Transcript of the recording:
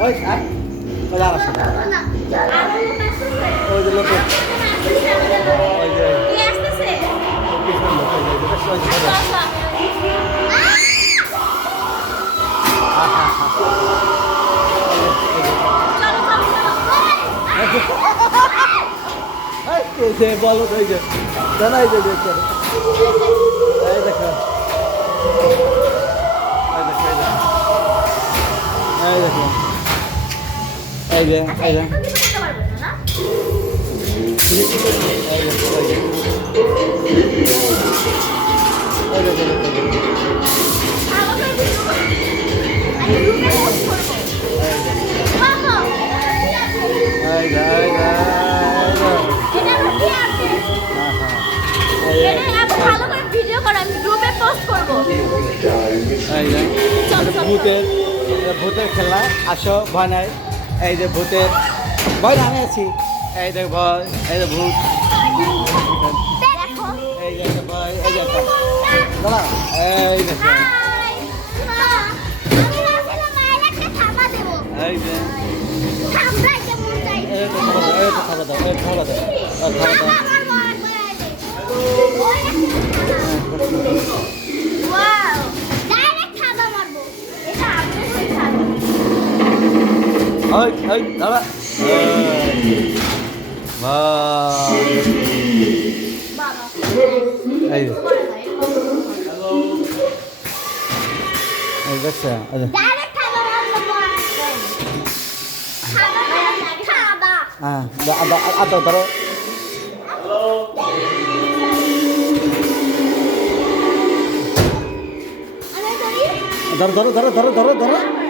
ওই আর ওই আর আসে না ওই যে লোক ওই যে পিছনের লোক ওই যে ওই যে যে বলো ওই যে জানাই যে দেখো এই দেখো এই দেখো এই দেখো এই যে এই যে ভূতের খেলা আসো ভয় নাই এই যে ভূতের ভয় না আমি আছি এই যে ভয় এই যে ভূত এই যে ভয় এই যে দাঁড়া এই দেখো এই যে খাবার দাও খাবার দাও খাবার দাও ওই ওই দাঁড়া এই দেখছে হ্যাঁ আদা ধরো ধরো ধরো ধরো ধরো ধরো ধরো ধরো